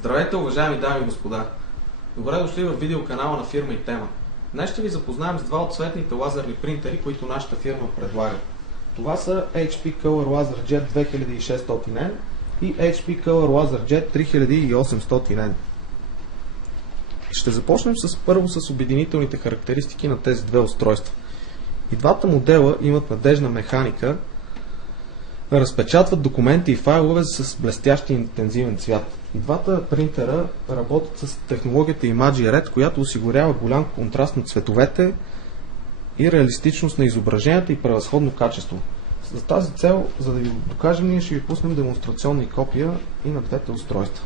Здравейте, уважаеми дами и господа! Добре дошли в видеоканала на фирма Itema. Днес ще ви запознаем с два от цветните лазерни принтери, които нашата фирма предлага. Това са HP Color LaserJet 2600N и HP Color LaserJet 3800N. Ще започнем първо с обединителните характеристики на тези две устройства. И двата модела имат надеждна механика, разпечатват документи и файлове с блестящ и интензивен цвят. И двата принтера работят с технологията Imagy Red, която осигурява голям контраст на цветовете и реалистичност на изображенията и превъзходно качество. За тази цел, за да ви го докажем, ние ще ви пуснем демонстрационни копия и на двете устройства.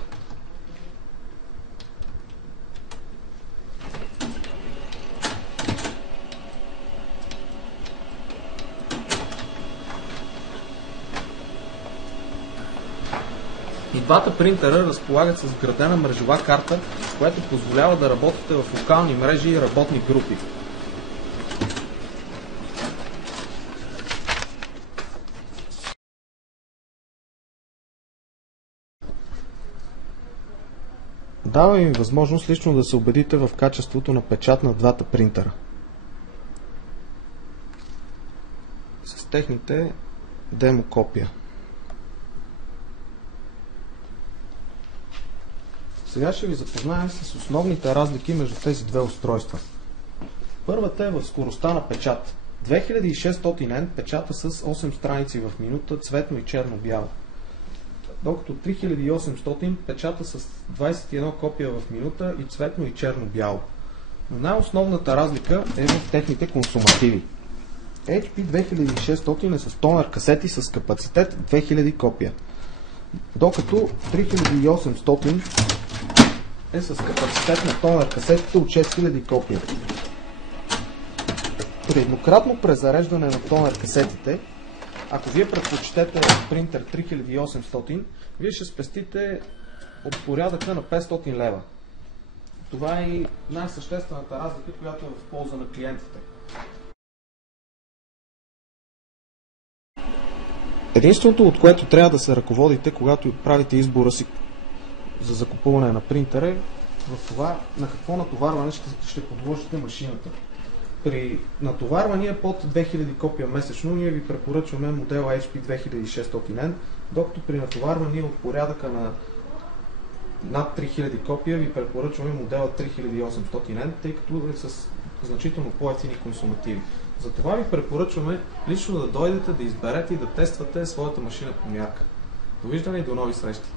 И двата принтера разполагат с вградена мрежова карта, която позволява да работите в локални мрежи и работни групи. Дава им възможност лично да се убедите в качеството на печат на двата принтера. С техните демо копия. Сега ще ви запознаем с основните разлики между тези две устройства. Първата е в скоростта на печат. 2600N печата с 8 страници в минута, цветно и черно-бяло. Докато 3800 печата с 21 копия в минута и цветно и черно-бяло. Но най-основната разлика е в техните консумативи. HP 2600 е с тонер касети с капацитет 2000 копия. Докато 3800 е с капацитет на тонер касетите от 6000 копия. При еднократно презареждане на тонер касетите, ако вие предпочитете принтер 3800, вие ще спестите от порядъка на 500 лева. Това е и най-съществената разлика, която е в полза на клиентите. Единственото, от което трябва да се ръководите, когато правите избора си за закупуване на принтер, е в това на какво натоварване ще подложите машината. При натоварване под 2000 копия месечно ние ви препоръчваме модела HP 2600N, докато при натоварване от порядъка на над 3000 копия ви препоръчваме модела 3800N, тъй като е с значително по-евтини консумативи. Затова ви препоръчваме лично да дойдете, да изберете и да тествате своята машина по мярка. Довиждане и до нови срещи!